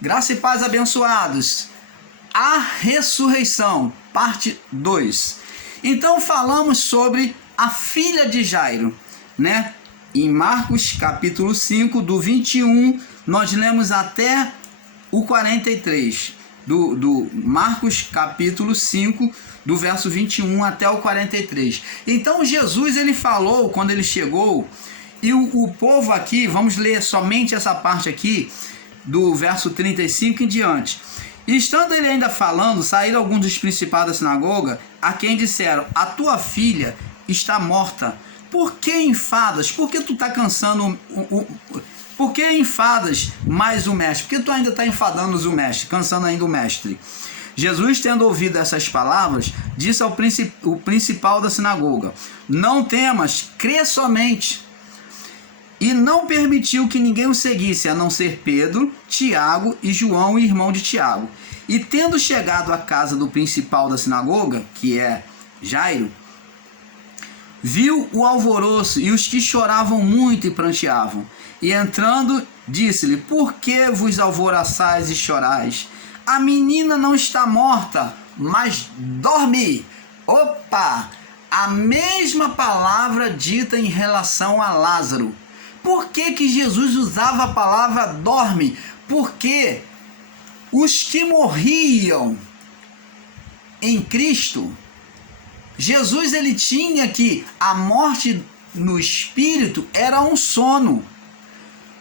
Graça e paz, abençoados. A ressurreição, parte 2. Então falamos sobre a filha de Jairo, né? Em Marcos capítulo 5, do 21, nós lemos até o 43. Do Marcos capítulo 5, do verso 21 até o 43. Então Jesus, ele falou quando ele chegou, e o povo aqui, vamos ler somente essa parte aqui, do verso 35 em diante. E estando ele ainda falando, saíram alguns dos principais da sinagoga, a quem disseram: a tua filha está morta. Por que enfadas? Por que tu está cansando por que enfadas mais o mestre? Por que tu ainda está enfadando o mestre, cansando ainda o mestre? Jesus, tendo ouvido essas palavras, disse ao principal da sinagoga: não temas, crê somente. E não permitiu que ninguém o seguisse, a não ser Pedro, Tiago e João, irmão de Tiago. E tendo chegado à casa do principal da sinagoga, que é Jairo, viu o alvoroço e os que choravam muito e pranteavam. E entrando, disse-lhe: por que vos alvoroçais e chorais? A menina não está morta, mas dorme. Opa! A mesma palavra dita em relação a Lázaro. Por que Jesus usava a palavra dorme? Porque os que morriam em Cristo, Jesus, ele tinha que a morte no espírito era um sono.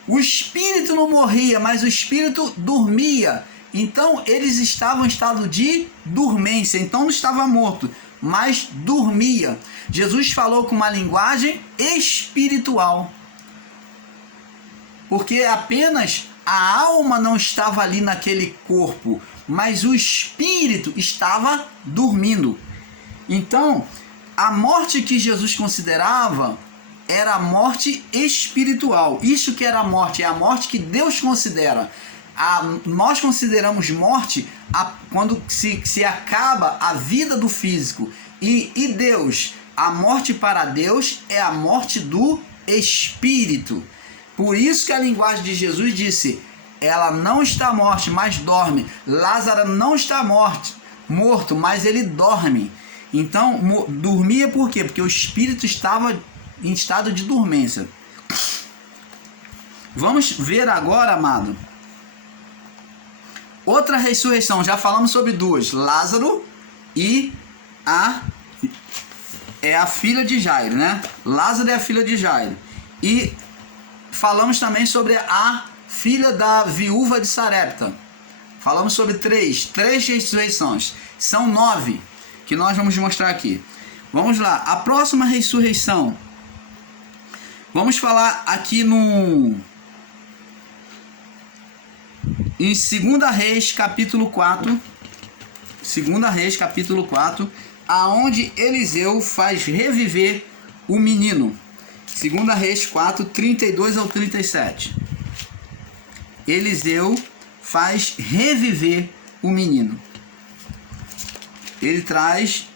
O espírito não morria, mas o espírito dormia. Então eles estavam em estado de dormência. Então não estava morto, mas dormia. Jesus falou com uma linguagem espiritual. Porque apenas a alma não estava ali naquele corpo, mas o espírito estava dormindo. Então, a morte que Jesus considerava era a morte espiritual. Isso que era a morte, é a morte que Deus considera. Nós consideramos morte quando se acaba a vida do físico. E Deus, a morte para Deus é a morte do espírito. Por isso que a linguagem de Jesus disse: ela não está morta, mas dorme. Lázaro não está morto, mas ele dorme. Então, dormia por quê? Porque o espírito estava em estado de dormência. Vamos ver agora, amado, outra ressurreição. Já falamos sobre duas: Lázaro e a filha de Jairo, né? Lázaro é a filha de Jairo. E falamos também sobre a filha da viúva de Sarepta. Falamos sobre três ressurreições. São 9 que nós vamos mostrar aqui. Vamos lá. A próxima ressurreição. Vamos falar aqui em 2 Reis, capítulo 4. 2 Reis, capítulo 4. Aonde Eliseu faz reviver o menino. 2 Reis 4, 32 ao 37. Eliseu faz reviver o menino. Ele traz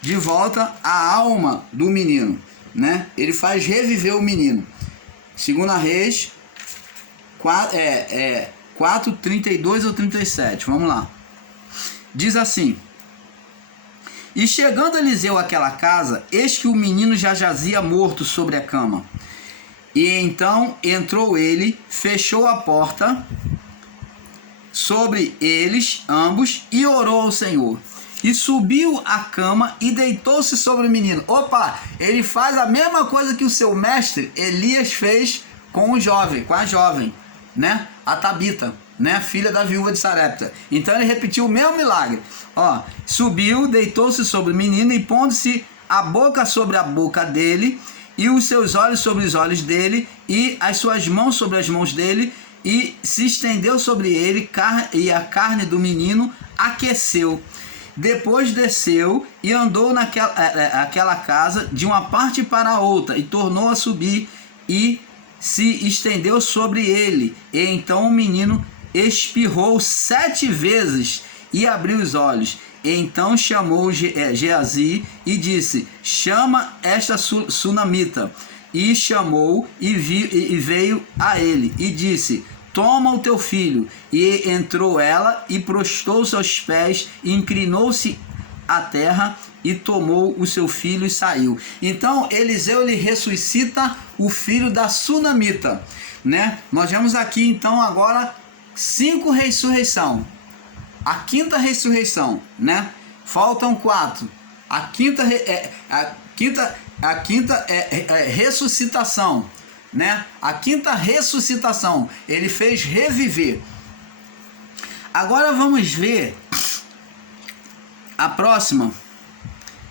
de volta a alma do menino, né? Ele faz reviver o menino. 2 Reis 4, 32 ao 37. Vamos lá. Diz assim: e chegando Eliseu àquela casa, eis que o menino já jazia morto sobre a cama. E então entrou ele, fechou a porta sobre eles ambos e orou ao Senhor. E subiu à cama e deitou-se sobre o menino. Opa! Ele faz a mesma coisa que o seu mestre Elias fez com a jovem, né? A Tabita, né? Filha da viúva de Sarepta. Então ele repetiu o mesmo milagre. Ó, subiu, deitou-se sobre o menino e pondo-se a boca sobre a boca dele e os seus olhos sobre os olhos dele e as suas mãos sobre as mãos dele, e se estendeu sobre ele e a carne do menino aqueceu. Depois desceu e andou naquela casa de uma parte para a outra e tornou a subir e se estendeu sobre ele. E então o menino espirrou 7 vezes e abriu os olhos. E então chamou Geazi e disse: chama esta sunamita. E chamou e veio a ele e disse: toma o teu filho. E entrou ela e prostrou-se aos pés, inclinou-se à terra e tomou o seu filho e saiu. Então Eliseu ele ressuscita o filho da sunamita, né? Nós vemos aqui então agora 5 ressurreição. A quinta ressurreição, né? Faltam 4. A quinta ressuscitação, né? A quinta ressuscitação, ele fez reviver. Agora vamos ver a próxima,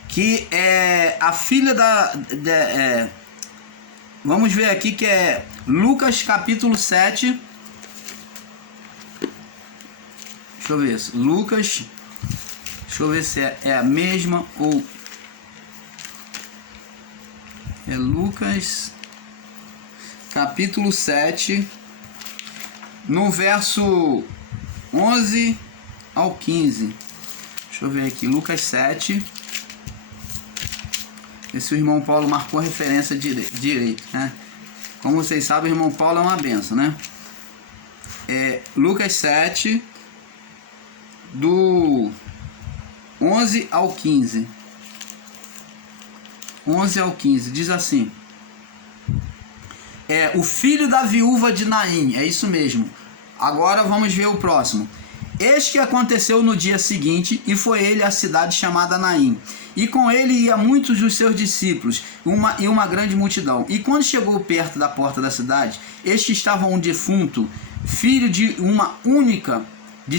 que é a filha vamos ver aqui que é Lucas capítulo 7. Deixa eu ver se Lucas, deixa eu ver se é a mesma ou é Lucas capítulo 7, no verso 11 ao 15. Deixa eu ver aqui, Lucas 7. Esse o irmão Paulo marcou a referência direito, né? Como vocês sabem, o irmão Paulo é uma benção, né? Lucas 7, do 11 ao 15. 11 ao 15, diz assim: o filho da viúva de Naim, é isso mesmo. Agora vamos ver o próximo. Eis que aconteceu no dia seguinte, e foi ele à cidade chamada Naim, e com ele ia muitos dos seus discípulos, e uma grande multidão. E quando chegou perto da porta da cidade, eis que estava um defunto, filho de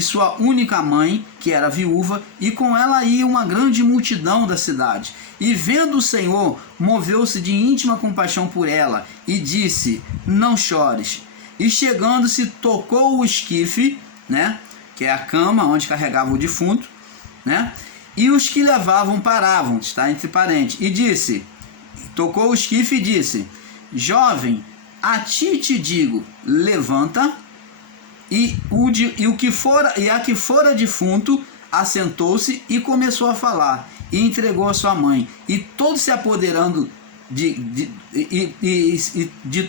sua única mãe, que era viúva, e com ela ia uma grande multidão da cidade. E vendo o Senhor, moveu-se de íntima compaixão por ela, e disse: não chores. E chegando-se, tocou o esquife, né, que é a cama onde carregava o defunto, né, e os que levavam paravam, está entre parênteses, e disse, tocou o esquife e disse: jovem, a ti te digo, levanta. E a que fora defunto assentou-se e começou a falar, e entregou a sua mãe. E todos se apoderando de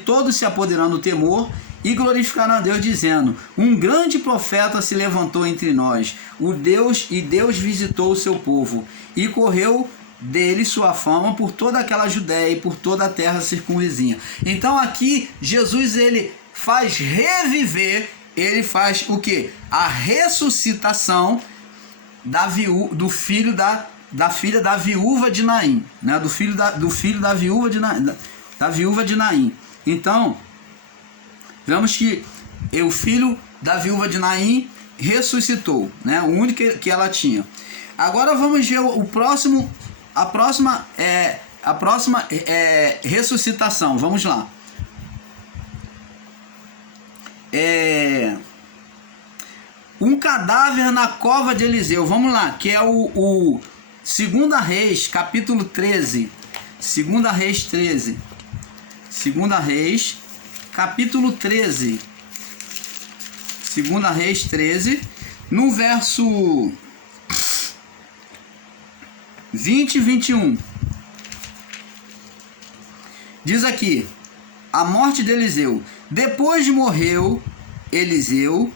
todos se apoderando o temor, e glorificaram a Deus, dizendo: um grande profeta se levantou entre nós, Deus visitou o seu povo, e correu dele sua fama por toda aquela Judéia e por toda a terra circunvizinha. Então aqui Jesus ele faz reviver. Ele faz o que? A ressuscitação do filho da filha da viúva de Naim, né? Do filho da viúva de Naim, da viúva de Naim. Então, vemos que o filho da viúva de Naim ressuscitou, né? O único que ela tinha. Agora vamos ver a próxima ressuscitação. Vamos lá. Um cadáver na cova de Eliseu. Vamos lá, que é o 2 Reis, capítulo 13. 2 Reis 13. 2 Reis, capítulo 13. 2 Reis 13, no verso 20 e 21. Diz aqui: a morte de Eliseu. Depois morreu Eliseu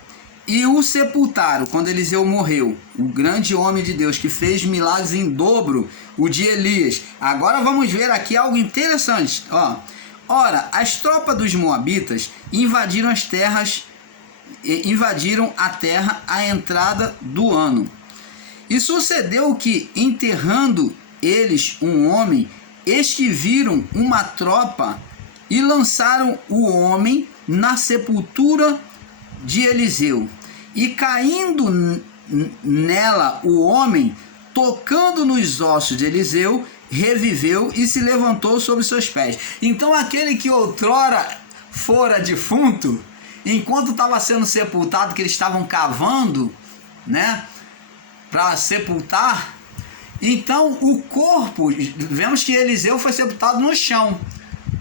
e o sepultaram. Quando Eliseu morreu, o grande homem de Deus que fez milagres em dobro, o de Elias. Agora vamos ver aqui algo interessante. Ora, as tropas dos moabitas invadiram a terra à entrada do ano. E sucedeu que, enterrando eles um homem, eis que viram uma tropa e lançaram o homem na sepultura de Eliseu. E caindo nela o homem, tocando nos ossos de Eliseu, reviveu e se levantou sobre seus pés. Então aquele que outrora fora defunto, enquanto estava sendo sepultado, que eles estavam cavando, né, para sepultar, então o corpo, vemos que Eliseu foi sepultado no chão.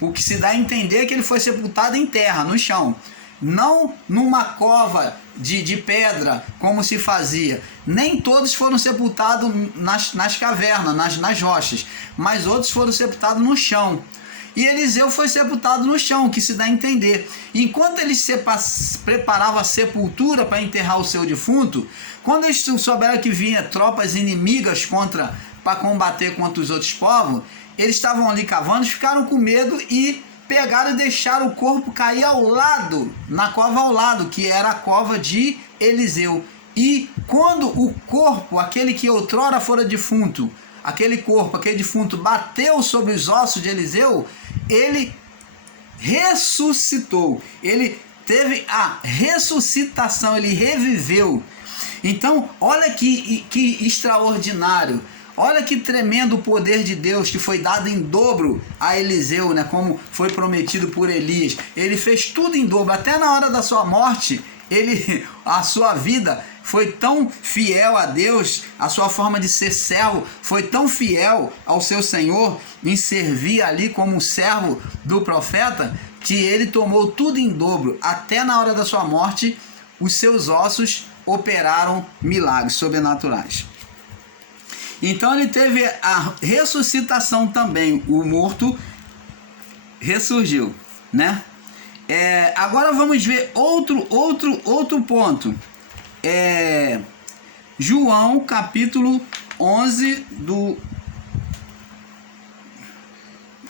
O que se dá a entender é que ele foi sepultado em terra, no chão. Não numa cova de pedra, como se fazia. Nem todos foram sepultados nas cavernas, nas rochas. Mas outros foram sepultados no chão. e Eliseu foi sepultado no chão, que se dá a entender. Enquanto eles preparavam a sepultura para enterrar o seu defunto, quando eles souberam que vinha tropas inimigas para combater contra os outros povos, eles estavam ali cavando, ficaram com medo e pegaram e deixaram o corpo cair ao lado, na cova ao lado, que era a cova de Eliseu. E quando o corpo, aquele que outrora fora defunto, aquele defunto bateu sobre os ossos de Eliseu, ele ressuscitou, ele teve a ressuscitação, ele reviveu. Então, olha que extraordinário, olha que tremendo o poder de Deus que foi dado em dobro a Eliseu, né? Como foi prometido por Elias. Ele fez tudo em dobro, até na hora da sua morte, a sua vida foi tão fiel a Deus, a sua forma de ser servo foi tão fiel ao seu Senhor, em servir ali como um servo do profeta, que ele tomou tudo em dobro. Até na hora da sua morte, os seus ossos operaram milagres sobrenaturais. Então ele teve a ressuscitação também, o morto ressurgiu, né? Agora vamos ver outro ponto. João capítulo 11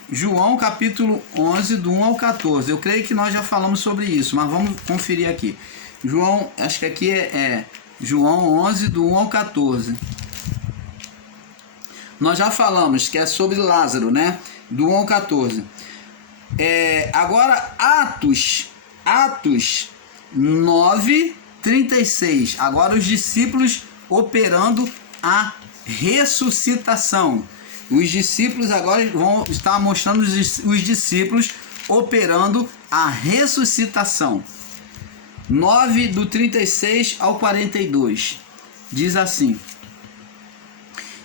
João capítulo 11 do 1 ao 14. Eu creio que nós já falamos sobre isso, mas vamos conferir aqui. João, acho que aqui é João 11 do 1 ao 14. Nós já falamos que é sobre Lázaro, né? Do 1 ao 14. Agora Atos 9:36. Agora os discípulos operando a ressuscitação. Os discípulos agora vão estar mostrando os discípulos operando a ressuscitação. 9 do 36 ao 42. Diz assim: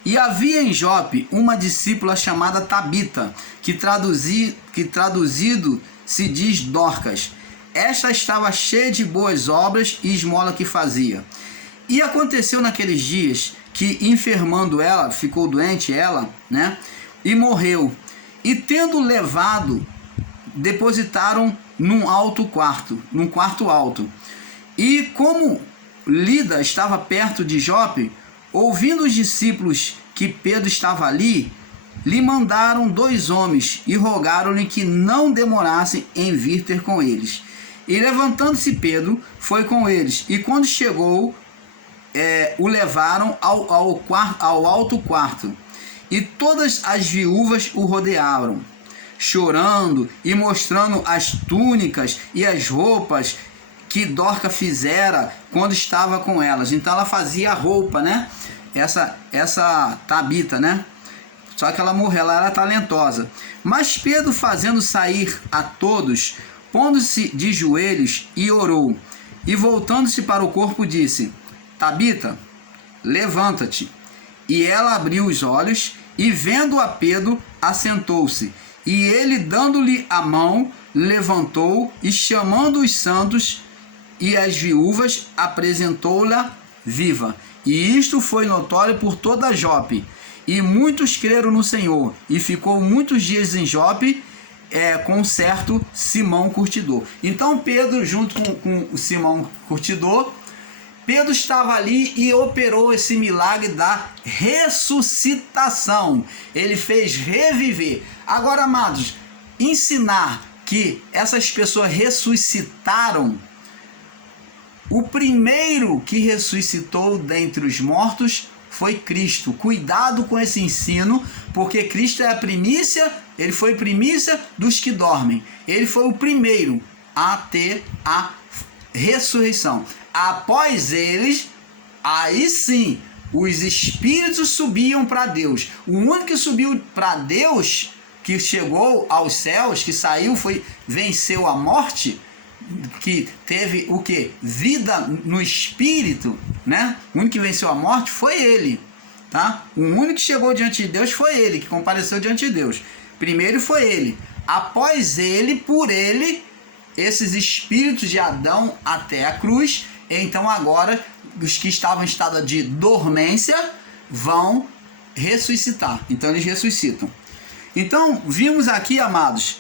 E havia em Jope uma discípula chamada Tabita, que traduzido se diz Dorcas. Esta estava cheia de boas obras e esmola que fazia. E aconteceu naqueles dias que, enfermando ela, ficou doente ela, né? E morreu. E tendo levado, depositaram num quarto alto. E como Lida estava perto de Jope, ouvindo os discípulos que Pedro estava ali, lhe mandaram 2 homens e rogaram-lhe que não demorassem em vir ter com eles. E levantando-se Pedro, foi com eles, e quando chegou, o levaram ao alto quarto, e todas as viúvas o rodearam, chorando e mostrando as túnicas e as roupas que Dorca fizera quando estava com elas. Então ela fazia a roupa, né? Essa Tabita, né? Só que ela morreu, ela era talentosa. Mas Pedro, fazendo sair a todos, pondo-se de joelhos, e orou. E voltando-se para o corpo, disse: Tabita, levanta-te. E ela abriu os olhos, e vendo a Pedro, assentou-se. E ele, dando-lhe a mão, levantou, e chamando os santos e as viúvas, apresentou-la viva. E isto foi notório por toda Jope. E muitos creram no Senhor. E ficou muitos dias em Jope, com certo Simão Curtidor. Então Pedro, junto com o Simão Curtidor, Pedro estava ali e operou esse milagre da ressuscitação. Ele fez reviver. Agora, amados, ensinar que essas pessoas ressuscitaram, o primeiro que ressuscitou dentre os mortos foi Cristo. Cuidado com esse ensino, porque Cristo é a primícia, ele foi primícia dos que dormem. Ele foi o primeiro a ter a ressurreição. Após eles, aí sim, os espíritos subiam para Deus. O único que subiu para Deus, que chegou aos céus, que saiu, venceu a morte, que teve o que? Vida no espírito, né? O único que venceu a morte foi ele, tá? O único que chegou diante de Deus foi ele, que compareceu diante de Deus. Primeiro foi ele. Após ele, por ele, esses espíritos de Adão até a cruz. Então agora os que estavam em estado de dormência vão ressuscitar. Então eles ressuscitam. Então, vimos aqui, amados.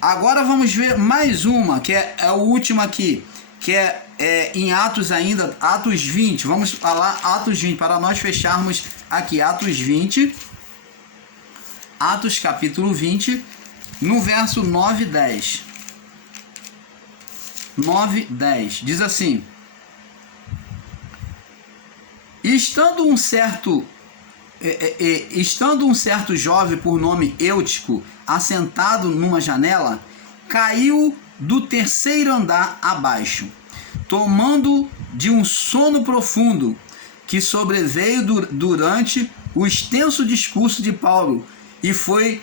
Agora vamos ver mais uma, que é a última aqui, que é em Atos ainda, Atos 20. Vamos falar Atos 20, para nós fecharmos aqui, Atos 20. Atos capítulo 20, no verso 9 e 10. 9, 10. Diz assim: Estando um certo jovem por nome Eutico assentado numa janela, caiu do terceiro andar abaixo, tomando de um sono profundo que sobreveio durante o extenso discurso de Paulo, e foi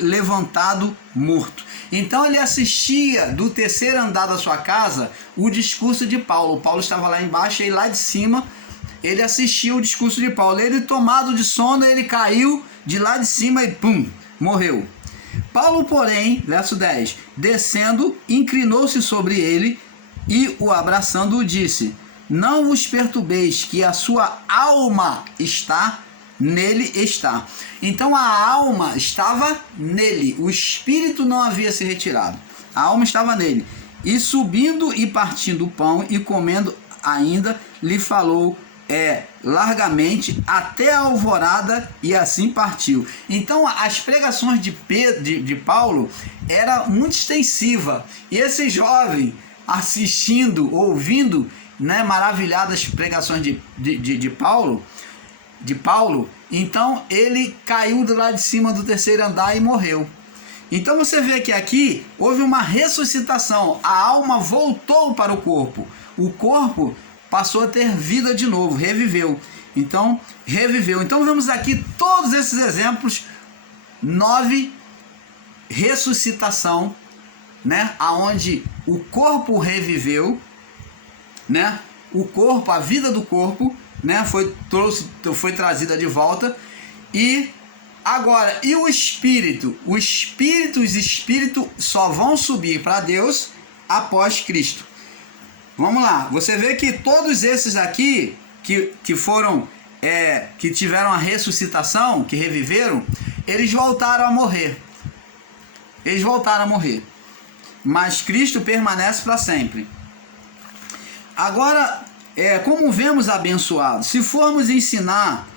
levantado morto. Então ele assistia do terceiro andar da sua casa o discurso de Paulo. Paulo estava lá embaixo e lá de cima ele assistia o discurso de Paulo. Ele, tomado de sono, ele caiu de lá de cima e pum, morreu. Paulo, porém, verso 10, descendo, inclinou-se sobre ele e, o abraçando, disse: Não vos perturbeis, que a sua alma nele está. Então a alma estava nele, o espírito não havia se retirado, a alma estava nele. E subindo e partindo o pão e comendo ainda, lhe falou largamente até a alvorada, e assim partiu. Então as pregações de Paulo era muito extensiva, e esse jovem assistindo, ouvindo, né, maravilhadas pregações de Paulo, então ele caiu do lado de cima do terceiro andar e morreu. Então você vê que aqui houve uma ressuscitação, a alma voltou para o corpo passou a ter vida de novo, reviveu. Então vemos aqui todos esses exemplos. 9, ressuscitação, né, aonde o corpo reviveu, né, o corpo, a vida do corpo, né, foi trazida de volta. E agora, e o espírito? Os espíritos só vão subir para Deus após Cristo. Vamos lá, você vê que todos esses aqui que foram, que tiveram a ressuscitação, que reviveram, eles voltaram a morrer. Mas Cristo permanece para sempre. Agora, como vemos, abençoados, se formos ensinar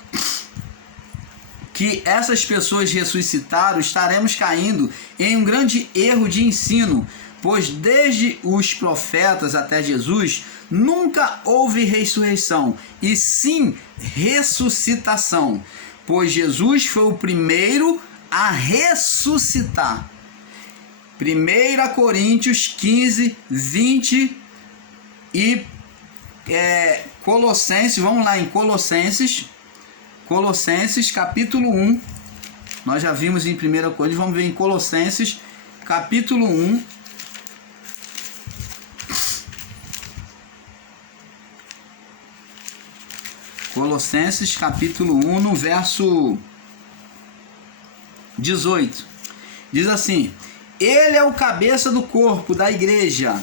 que essas pessoas ressuscitaram, estaremos caindo em um grande erro de ensino, pois desde os profetas até Jesus nunca houve ressurreição, e sim ressuscitação, pois Jesus foi o primeiro a ressuscitar. 1 Coríntios 15, 20 e Colossenses, vamos lá em Colossenses capítulo 1, nós já vimos em 1 Coríntios, vamos ver em Colossenses capítulo 1, Colossenses capítulo 1, no verso 18, diz assim: Ele é o cabeça do corpo, da igreja,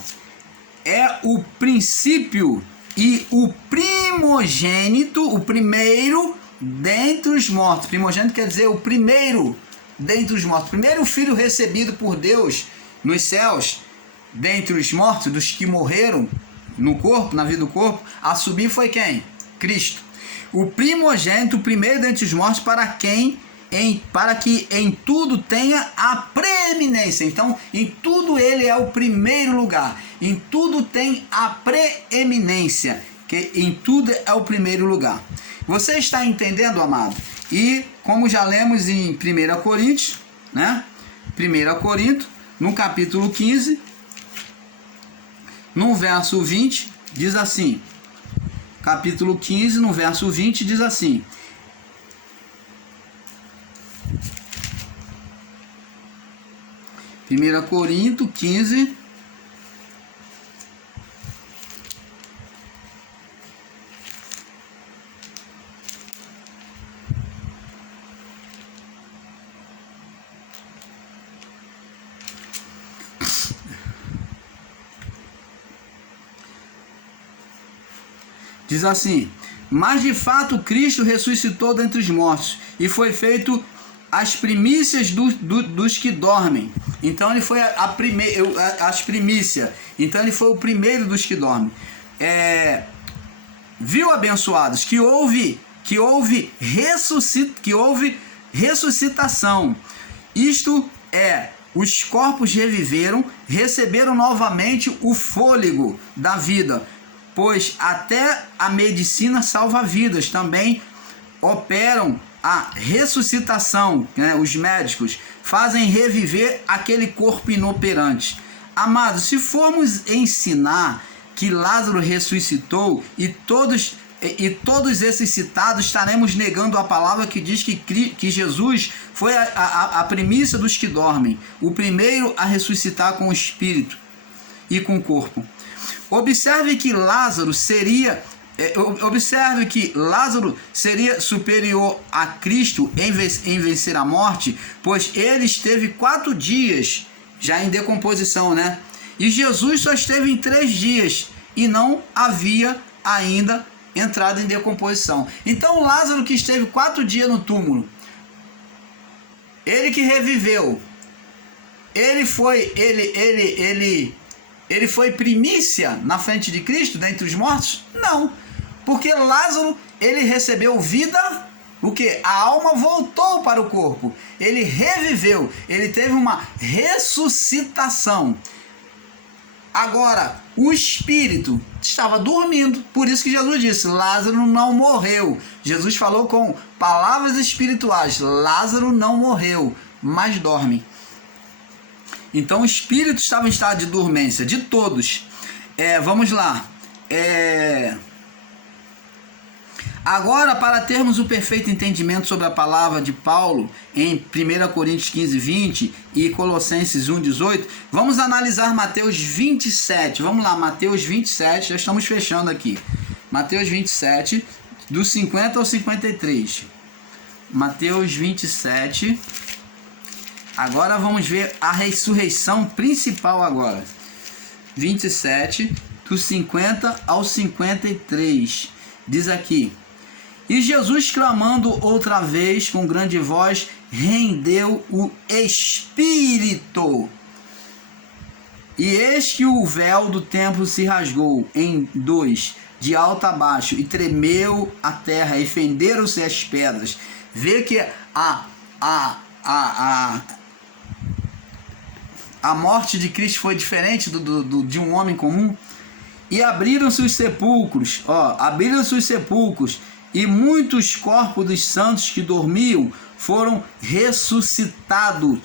é o princípio e o primogênito, o primeiro dentre os mortos. Primogênito quer dizer o primeiro dentre os mortos, primeiro filho recebido por Deus nos céus, dentre os mortos, dos que morreram no corpo, na vida do corpo, a subir foi quem? Cristo. O primogênito, o primeiro dentre os mortos, para que em tudo tenha a preeminência. Então, em tudo ele é o primeiro lugar. Em tudo tem a preeminência, que em tudo é o primeiro lugar. Você está entendendo, amado? E como já lemos em 1 Coríntios, né? 1 Coríntios, no capítulo 15, no verso 20, diz assim: capítulo 15, no verso 20, diz assim: Primeira Coríntios 15, diz assim: Mas de fato Cristo ressuscitou dentre os mortos e foi feito as primícias dos que dormem. Então ele foi as primícias. Então ele foi o primeiro dos que dormem. Viu, abençoados, que houve ressuscitação. Isto é, os corpos reviveram, receberam novamente o fôlego da vida, pois até a medicina salva vidas também operam a ressuscitação, né? Os médicos fazem reviver aquele corpo inoperante. Amados, se formos ensinar que Lázaro ressuscitou e todos esses citados, estaremos negando a palavra que diz que Jesus foi a primícia dos que dormem, o primeiro a ressuscitar com o espírito e com o corpo. Observe que Lázaro seria superior a Cristo em vencer a morte, pois ele esteve 4 dias já em decomposição, né? E Jesus só esteve em 3 dias e não havia ainda entrado em decomposição. Então Lázaro, que esteve 4 dias no túmulo, ele que reviveu, ele foi primícia na frente de Cristo dentre os mortos? Não, porque Lázaro, ele recebeu vida. O que? A alma voltou para o corpo, ele reviveu, ele teve uma ressuscitação. Agora, o espírito estava dormindo, por isso que Jesus disse, Lázaro não morreu. Jesus falou com palavras espirituais, Lázaro não morreu, mas dorme. Então o espírito estava em estado de dormência, de todos. Vamos lá. Agora, para termos o perfeito entendimento sobre a palavra de Paulo em 1 Coríntios 15, 20 e Colossenses 1, 18, vamos analisar Mateus 27. Vamos lá, Mateus 27, já estamos fechando aqui. Mateus 27, do 50 ao 53. Mateus 27. Agora vamos ver a ressurreição principal agora. 27, do 50 ao 53. Diz aqui: e Jesus, clamando outra vez com grande voz, rendeu o Espírito. E eis que o véu do templo se rasgou em 2, de alto a baixo, e tremeu a terra, e fenderam-se as pedras. Vê que a morte de Cristo foi diferente de um homem comum. E abriram-se os sepulcros, e muitos corpos dos santos que dormiam foram ressuscitados,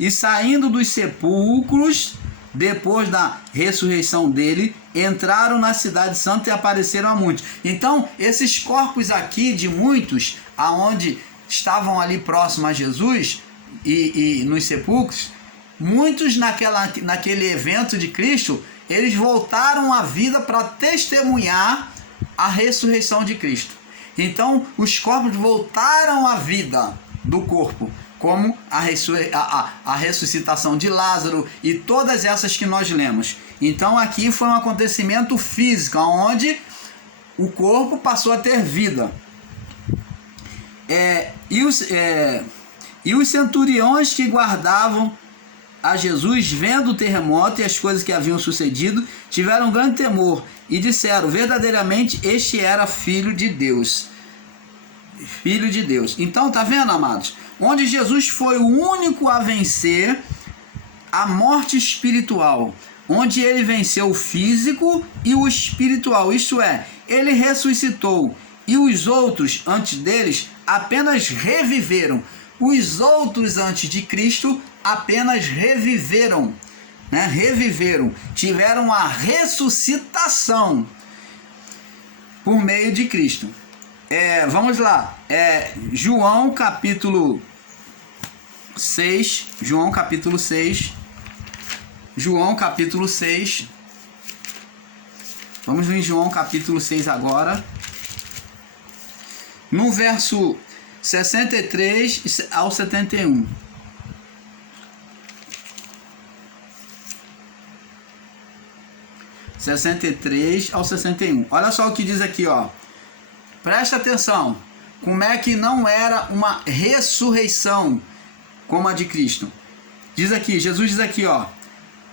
e saindo dos sepulcros, depois da ressurreição dele, entraram na cidade santa e apareceram a muitos. Então, esses corpos aqui de muitos, aonde estavam ali próximos a Jesus e nos sepulcros, muitos naquele evento de Cristo, eles voltaram à vida para testemunhar a ressurreição de Cristo. Então, os corpos voltaram à vida do corpo, como a ressuscitação de Lázaro e todas essas que nós lemos. Então, aqui foi um acontecimento físico, onde o corpo passou a ter vida. E os centuriões que guardavam a Jesus, vendo o terremoto e as coisas que haviam sucedido, tiveram grande temor e disseram, verdadeiramente este era filho de Deus. Filho de Deus. Então, tá vendo, amados? Onde Jesus foi o único a vencer a morte espiritual, onde ele venceu o físico e o espiritual, isto é, ele ressuscitou, e os outros antes deles apenas reviveram. Os outros antes de Cristo apenas reviveram, né? Reviveram, tiveram a ressuscitação por meio de Cristo. Vamos lá, João capítulo 6, João capítulo 6, vamos em João capítulo 6 agora, no verso 63 ao 71. (63 ao 61). Olha só o que diz aqui, ó. Presta atenção. como é que não era uma ressurreição como a de Cristo? Diz aqui, Jesus diz aqui, ó,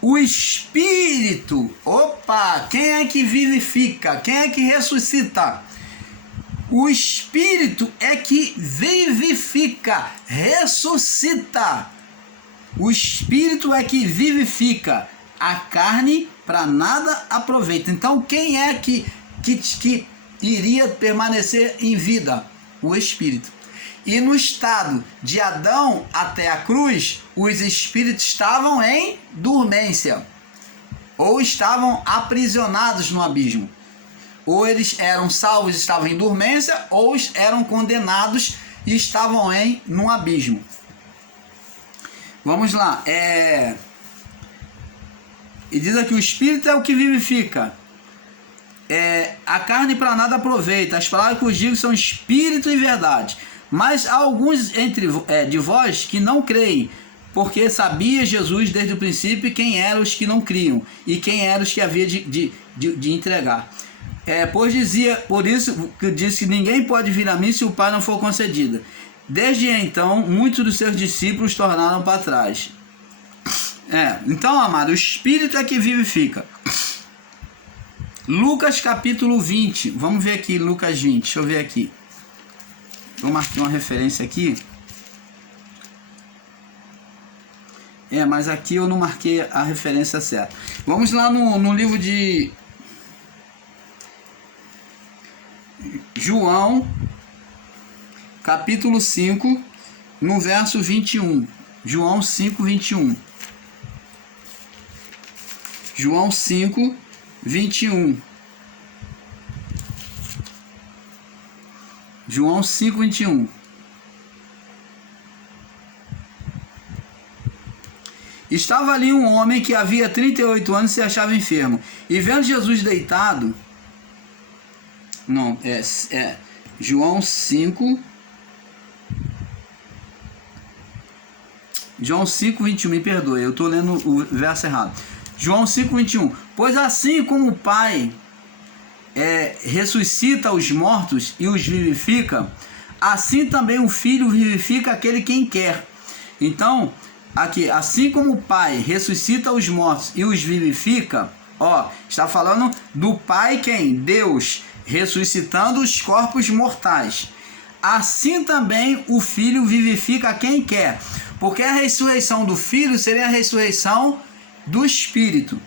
o Espírito, opa, quem é que vivifica? Quem é que ressuscita? O Espírito é que vivifica, ressuscita. O Espírito é que vivifica, a carne para nada aproveita. Então, quem é que iria permanecer em vida? O Espírito. E no estado de Adão até a cruz, os espíritos estavam em dormência, ou estavam aprisionados no abismo. Ou eles eram salvos e estavam em dormência, ou eram condenados e estavam num abismo. Vamos lá. E diz aqui, o Espírito é o que vivifica. A carne para nada aproveita. As palavras que eu digo são Espírito e verdade. Mas há alguns de vós que não creem, porque sabia Jesus desde o princípio quem eram os que não criam e quem eram os que havia de entregar. Por isso que disse que ninguém pode vir a mim se o Pai não for concedido. Desde então, muitos dos seus discípulos tornaram para trás. Então, amado, o Espírito é que vivifica. Lucas capítulo 20. Vamos ver aqui, Lucas 20. Deixa eu ver aqui. Vou marcar uma referência aqui. Mas aqui eu não marquei a referência certa. Vamos lá no livro de João, capítulo 5, no verso 21. João 5, 21. João 5, 21. João 5, 21. Estava ali um homem que havia 38 anos e se achava enfermo. E vendo Jesus deitado... Não, João 5... João 5, 21, me perdoe, eu estou lendo o verso errado. João 5, 21. Pois assim como o Pai ressuscita os mortos e os vivifica, assim também o Filho vivifica aquele quem quer. Então, aqui, assim como o Pai ressuscita os mortos e os vivifica, está falando do Pai quem? Deus, ressuscitando os corpos mortais. Assim também o Filho vivifica quem quer. Porque a ressurreição do Filho seria a ressurreição do Espírito.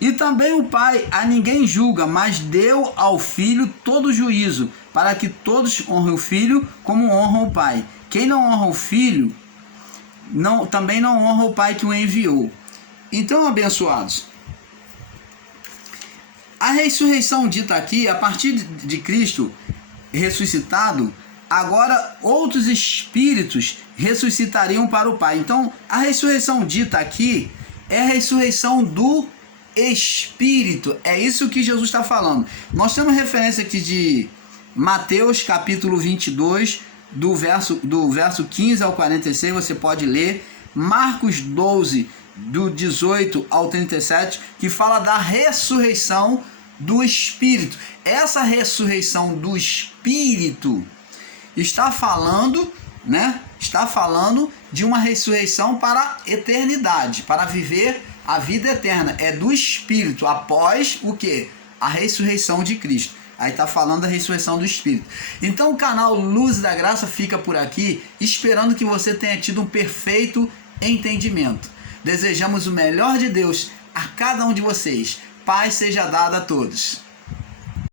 E também o Pai a ninguém julga, mas deu ao Filho todo o juízo, para que todos honrem o Filho como honram o Pai. Quem não honra o Filho, também não honra o Pai que o enviou. Então, abençoados, a ressurreição dita aqui, a partir de Cristo ressuscitado, agora outros espíritos ressuscitariam para o Pai. Então, a ressurreição dita aqui é a ressurreição do Espírito. É isso que Jesus está falando. Nós temos referência aqui de Mateus capítulo 22, do verso 15 ao 46, você pode ler. Marcos 12, do 18 ao 37, que fala da ressurreição do Espírito. Essa ressurreição do Espírito está falando, está falando de uma ressurreição para a eternidade, para viver a vida eterna. É do Espírito, após o quê? A ressurreição de Cristo. Aí está falando da ressurreição do Espírito. Então o canal Luz da Graça fica por aqui, esperando que você tenha tido um perfeito entendimento. Desejamos o melhor de Deus a cada um de vocês. Paz seja dada a todos.